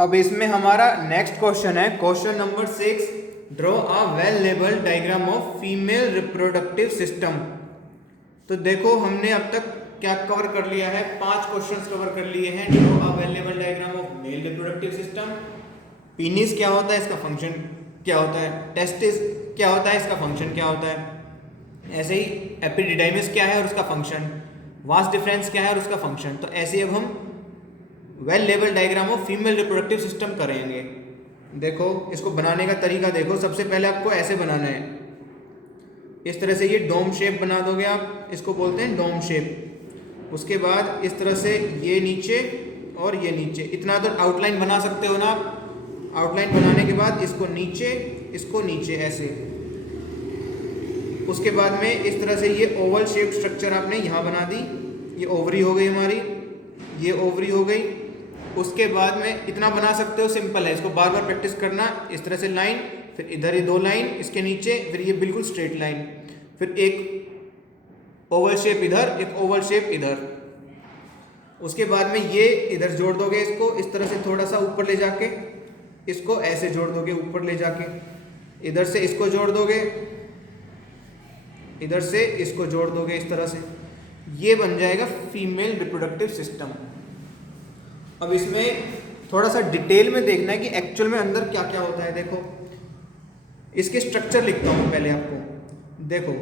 अब इसमें हमारा नेक्स्ट क्वेश्चन है question number 6, draw a well labelled diagram of female reproductive system. तो देखो हमने अब तक क्या कवर कर लिया है, 5 क्वेश्चंस कवर कर लिए हैं। Draw a well labelled diagram of male reproductive system, penis क्या होता है, इसका फंक्शन क्या होता है, टेस्टिस क्या होता है, इसका फंक्शन क्या होता है, ऐसे ही एपिडिडाइमिस क्या है और उसका फंक्शन, वास डिफरेंस क्या है और उसका फंक्शन। तो ऐसे ही अब हम well label diagram of female reproductive system करेंगे। देखो इसको बनाने का तरीका देखो, सबसे पहले आपको ऐसे बनाना है, इस तरह से ये डोम शेप बना दोगे आप, इसको बोलते हैं डोम शेप। उसके बाद इस तरह से ये नीचे और ये नीचे, इतना तो आउटलाइन बना सकते हो ना आप। आउटलाइन बनाने के बाद इसको नीचे ऐसे, उसके बाद में इस तरह से ये ओवल शेप स्ट्रक्चर आपने यहाँ बना दी, ये ओवरी हो गई हमारी, ये ओवरी हो गई। उसके बाद में इतना बना सकते हो, सिंपल है, इसको बार बार प्रैक्टिस करना। इस तरह से लाइन, फिर इधर ये 2 लाइन इसके नीचे, फिर ये बिल्कुल स्ट्रेट लाइन, फिर एक ओवल शेप इधर, एक ओवल शेप इधर। उसके बाद में ये इधर जोड़ दोगे, इसको इस तरह से थोड़ा सा ऊपर ले जाके, इसको ऐसे जोड़ दोगे ऊपर ले जाके, इधर से इसको जोड़ दोगे, इधर से इसको जोड़ दोगे इस तरह से, ये बन जाएगा फीमेल रिप्रोडक्टिव सिस्टम। अब इसमें थोड़ा सा डिटेल में देखना है कि एक्चुअल में अंदर क्या क्या होता है। देखो इसके स्ट्रक्चर लिखता हूँ पहले आपको, देखो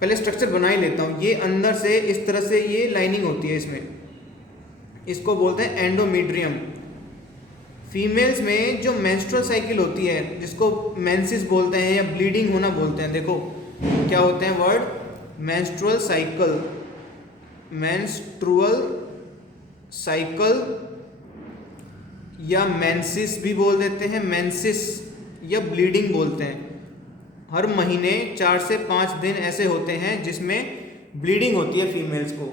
पहले स्ट्रक्चर बना ही लेता हूँ। ये अंदर से इस तरह से ये लाइनिंग होती है इसमें, इसको बोलते हैं एंडोमेट्रियम। फीमेल्स में जो मेंस्ट्रुअल साइकिल होती है, जिसको मेंसिस बोलते हैं या ब्लीडिंग होना बोलते हैं, देखो क्या होते हैं word, menstrual cycle, menstrual cycle या मेंसिस भी बोल देते हैं, मेंसिस या ब्लीडिंग बोलते हैं। हर महीने 4 से 5 दिन ऐसे होते हैं जिसमें ब्लीडिंग होती है फीमेल्स को।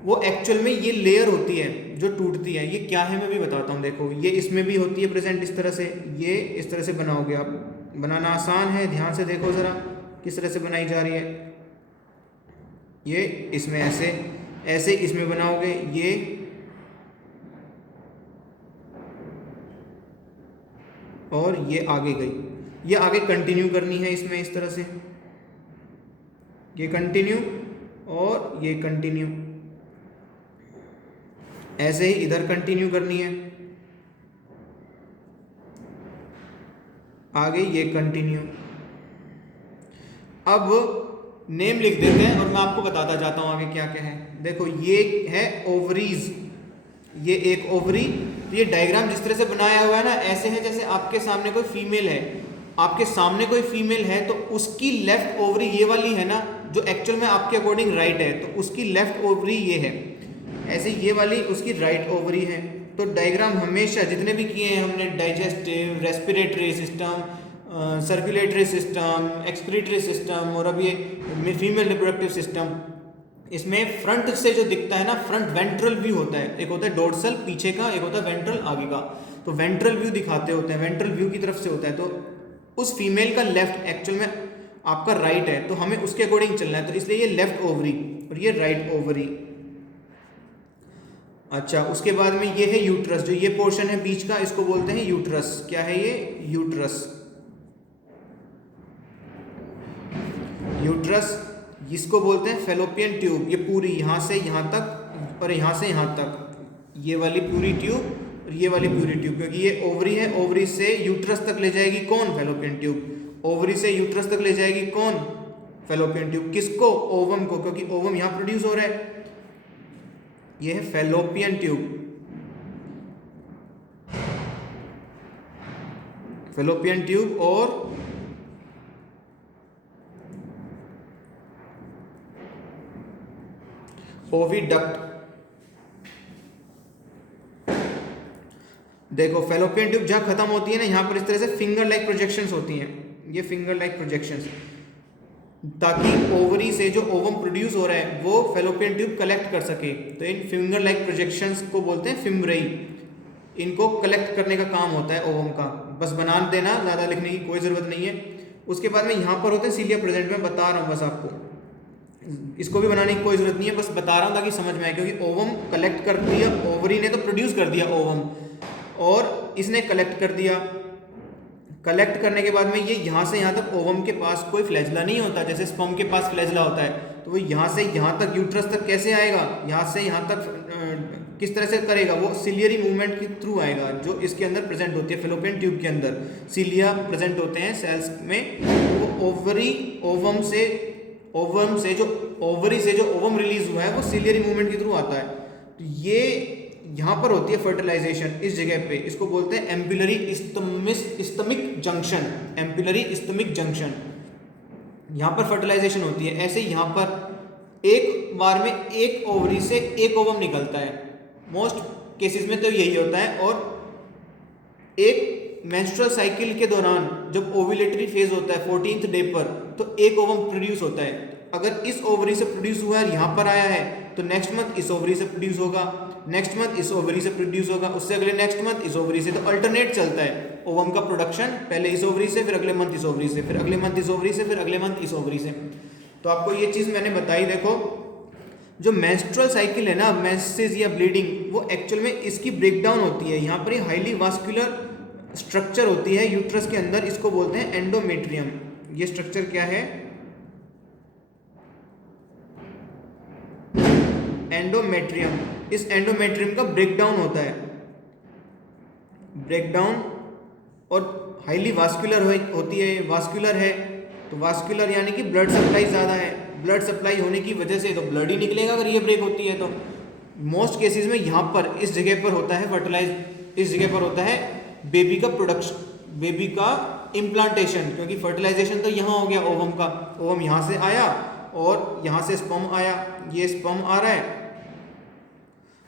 वो एक्चुअल में ये लेयर होती है जो टूटती है, ये क्या है मैं भी बताता हूँ। देखो ये इसमें भी होती है प्रेजेंट, इस तरह से, ये इस तरह से बनाओगे आप, बनाना आसान है, ध्यान से देखो ज़रा किस तरह से बनाई जा रही है। ये इसमें ऐसे ऐसे इसमें बनाओगे, ये और ये आगे गई, ये आगे कंटिन्यू करनी है इसमें इस तरह से, ये कंटिन्यू और ये कंटिन्यू, ऐसे ही इधर कंटिन्यू करनी है, आगे ये कंटिन्यू। अब नेम लिख देते हैं और मैं आपको बताता जाता हूं आगे क्या क्या है। देखो ये है ओवरीज, ये एक ओवरी। तो ये डायग्राम जिस तरह से बनाया हुआ है ना, ऐसे है जैसे आपके सामने कोई फीमेल है, आपके सामने कोई फीमेल है तो उसकी लेफ्ट ओवरी ये वाली है ना, जो एक्चुअल में आपके अकॉर्डिंग राइट है, तो उसकी लेफ्ट ओवरी ये है, ऐसे ये वाली उसकी राइट ओवरी है। तो डायग्राम हमेशा जितने भी किए हैं हमने, digestive, respiratory system, circulatory system, excretory system और अब ये फीमेल रिप्रोडक्टिव सिस्टम, इसमें फ्रंट से जो दिखता है ना, फ्रंट वेंट्रल व्यू होता है, एक होता है डोर्सल पीछे का, एक होता है वेंट्रल आगे का। तो वेंट्रल व्यू दिखाते होते हैं, वेंट्रल व्यू की तरफ से होता है, तो उस फीमेल का लेफ्ट एक्चुअल में आपका राइट है, तो हमें उसके अकॉर्डिंग चलना है, तो इसलिए ये लेफ्ट ओवरी और ये राइट ओवरी। अच्छा, उसके बाद में ये है यूट्रस, जो ये पोर्शन है बीच का, इसको बोलते हैं यूट्रस। क्या है ये, यूट्रस। यूट्रस इसको बोलते हैं फेलोपियन ट्यूब, ये पूरी यहाँ से यहाँ तक और यहाँ से यहाँ तक, ये वाली पूरी ट्यूब और ये वाली पूरी ट्यूब, क्योंकि ये ओवरी है, ओवरी से यूट्रस तक ले जाएगी कौन, फेलोपियन ट्यूब। ओवरी से यूट्रस तक ले जाएगी कौन, फेलोपियन ट्यूब। किसको, ओवम को, क्योंकि ओवम यहाँ प्रोड्यूस हो रहा है। ये है फेलोपियन ट्यूब, फेलोपियन ट्यूब और ओविडक्ट। देखो फेलोपियन ट्यूब जहां खत्म होती है ना, यहां पर इस तरह से फिंगर लाइक प्रोजेक्शंस होती हैं, ये फिंगर लाइक प्रोजेक्शंस, ताकि ओवरी से जो ओवम प्रोड्यूस हो रहा है वो फेलोपियन ट्यूब कलेक्ट कर सके। तो इन फिंगर लाइक प्रोजेक्शंस को बोलते हैं फिमरई। इनको कलेक्ट करने का काम होता है ओवम का, बस बना देना, ज़्यादा लिखने की कोई ज़रूरत नहीं है। उसके बाद में यहाँ पर होते हैं सीलिया प्रेजेंट, में बता रहा हूँ बस आपको, इसको भी बनाने की कोई ज़रूरत नहीं है, बस बता रहा हूँ ताकि समझ में आए, क्योंकि ओवम कलेक्ट कर दिया, ओवरी ने तो प्रोड्यूस कर दिया ओवम, और इसने कलेक्ट कर दिया। कलेक्ट करने के बाद में ये यहाँ से यहाँ तक ओवम के पास कोई फ्लैजला नहीं होता, जैसे स्पर्म के पास फ्लैजला होता है, तो वो यहाँ से यहाँ तक यूट्रस तक कैसे आएगा, यहाँ से यहाँ तक किस तरह से करेगा, वो सिलियरी मूवमेंट के थ्रू आएगा, जो इसके अंदर प्रेजेंट होती है। फेलोपियन ट्यूब के अंदर सिलिया प्रेजेंट होते हैं सेल्स में। वो ओवम से जो ओवरी से जो ओवम रिलीज हुआ है वो सिलियरी मूवमेंट के थ्रू आता है। तो ये यहाँ पर होती है फर्टिलाइजेशन, इस जगह पे इसको बोलते हैं एम्पुलरी इस्तमिक जंक्शन। एम्पुलरी इस्तमिक जंक्शन, यहाँ पर फर्टिलाइजेशन होती है। ऐसे यहाँ पर एक बार में एक ओवरी से एक ओवम निकलता है, मोस्ट केसेस में तो यही होता है। और एक मेंस्ट्रुअल साइकिल के दौरान जब ओव्यूलेटरी फेज होता है 14th डे पर, तो एक ओवम प्रोड्यूस होता है। अगर इस ओवरी से प्रोड्यूस हुआ है यहाँ पर आया है, तो नेक्स्ट मंथ इस ओवरी से प्रोड्यूस होगा, नेक्स्ट मंथ इस ओवरी से प्रोड्यूस होगा, उससे अगले नेक्स्ट मंथ इस ओवरी से। तो अल्टरनेट चलता है ओवम का प्रोडक्शन, पहले इस ओवरी से, फिर अगले मंथ इस ओवरी से, फिर अगले मंथ इस ओवरी से, फिर अगले मंथ इस ओवरी से। तो आपको ये चीज़ मैंने बताई। देखो जो मेंस्ट्रुअल साइकिल है ना, मेंसेस या ब्लीडिंग, वो एक्चुअल में इसकी ब्रेकडाउन होती है। यहाँ पर ये हाईली वास्कुलर स्ट्रक्चर होती है यूट्रस के अंदर, इसको बोलते हैं एंडोमेट्रियम। ये स्ट्रक्चर क्या है, एंडोमेट्रियम। इस एंडोमेट्रियम का ब्रेकडाउन होता है, ब्रेकडाउन, और हाईली वास्कुलर होती है। वास्कुलर है तो वास्कुलर यानी कि ब्लड सप्लाई ज़्यादा है, ब्लड सप्लाई होने की वजह से तो ब्लड ही निकलेगा अगर ये ब्रेक होती है। तो मोस्ट केसेस में यहाँ पर इस जगह पर होता है इस जगह पर होता है बेबी का प्रोडक्शन, बेबी का इम्प्लांटेशन। क्योंकि फर्टिलाइजेशन तो यहाँ हो गया ओवम का, ओवम यहाँ से आया और यहाँ से स्पर्म आया, ये स्पर्म आ रहा है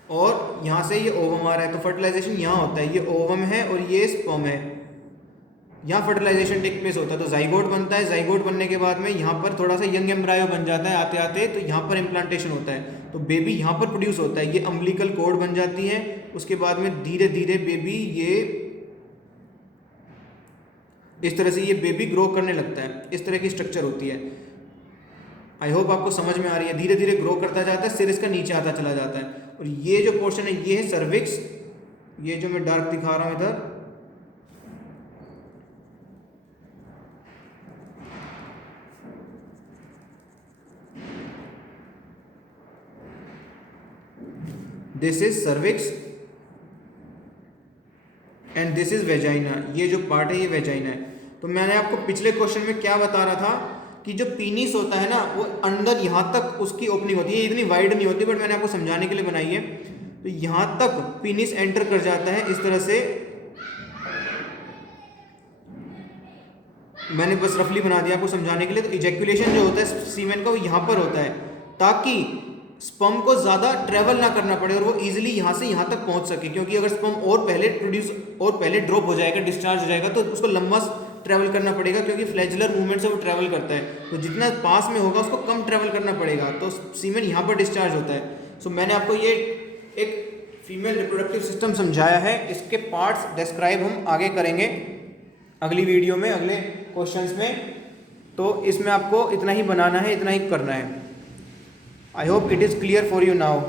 और यहाँ से ये ओवम आ रहा है, तो फर्टिलाइजेशन यहाँ होता है। ये ओवम है और ये स्पर्म है, यहाँ फर्टिलाइजेशन टेक प्लेस होता है। तो जाइगोट बनता है, जाइगोट बनने के बाद में यहाँ पर थोड़ा सा यंग एम्ब्रायो बन जाता है आते आते, तो यहाँ पर इम्प्लांटेशन होता है, तो बेबी यहाँ पर प्रोड्यूस होता है। ये अम्बिलिकल कॉर्ड बन जाती है, उसके बाद में धीरे धीरे बेबी ये इस तरह से ये बेबी ग्रो करने लगता है। इस तरह की स्ट्रक्चर होती है। आई होप आपको समझ में आ रही है। धीरे धीरे ग्रो करता जाता है, सिर इसका नीचे आता चला जाता है। और ये जो पोर्शन है ये है सर्विक्स, ये जो मैं डार्क दिखा रहा हूं इधर, this is cervix and this is vagina. ये जो पार्ट है ये वेजाइना है। तो मैंने आपको पिछले क्वेश्चन में क्या बता रहा था कि जो पीनिस होता है ना, वो अंदर यहाँ तक उसकी ओपनिंग होती है, ये इतनी वाइड नहीं होती, बट मैंने आपको समझाने के लिए बनाई है। तो यहाँ तक पीनिस एंटर कर जाता है इस तरह से, मैंने बस रफली बना दिया आपको समझाने के लिए। तो इजैक्यूलेशन जो होता है सीमेन का वो यहाँ पर होता है, ताकि स्पर्म को ज़्यादा ट्रेवल ना करना पड़े और वो इजीली यहाँ से यहाँ तक पहुँच सके। क्योंकि अगर स्पर्म और पहले ड्रॉप हो जाएगा, डिस्चार्ज हो जाएगा, तो उसको लंबा ट्रैवल करना पड़ेगा, क्योंकि फ्लैजुलर मूवमेंट से वो ट्रैवल करता है। तो जितना पास में होगा उसको कम ट्रैवल करना पड़ेगा, तो सीमेन यहाँ पर डिस्चार्ज होता है। सो मैंने आपको ये एक फीमेल रिप्रोडक्टिव सिस्टम समझाया है। इसके पार्ट्स डिस्क्राइब हम आगे करेंगे अगली वीडियो में, अगले क्वेश्चंस में। तो इसमें आपको इतना ही बनाना है, इतना ही करना है। I hope it is clear for you now.